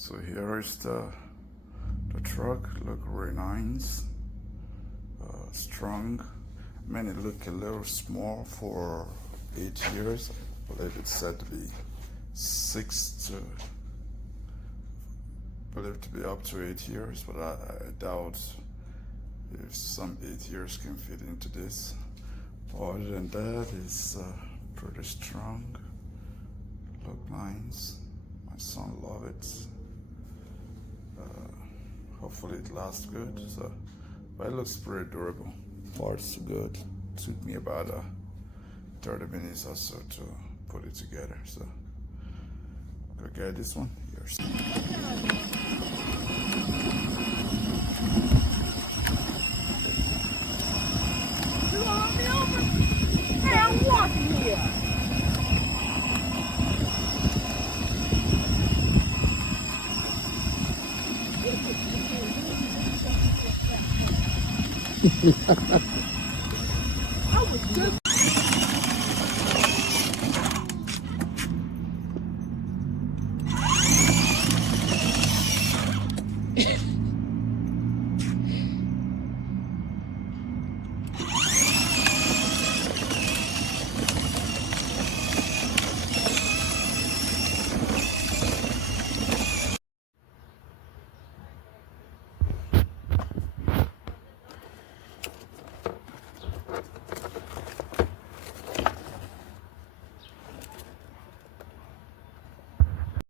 So here is the truck. Look very nice, strong. I mean, it look a little small for 8 years. I believe it's said to be up to 8 years, but I doubt if some 8 years can fit into this. Other than that, it's pretty strong. Look nice. My son love it. Hopefully it lasts good. So, but it looks pretty durable. Parts good. Took me about 30 minutes or so to put it together. So, go get this one. Here's. You want me over? Hey, I'm walking here. I was just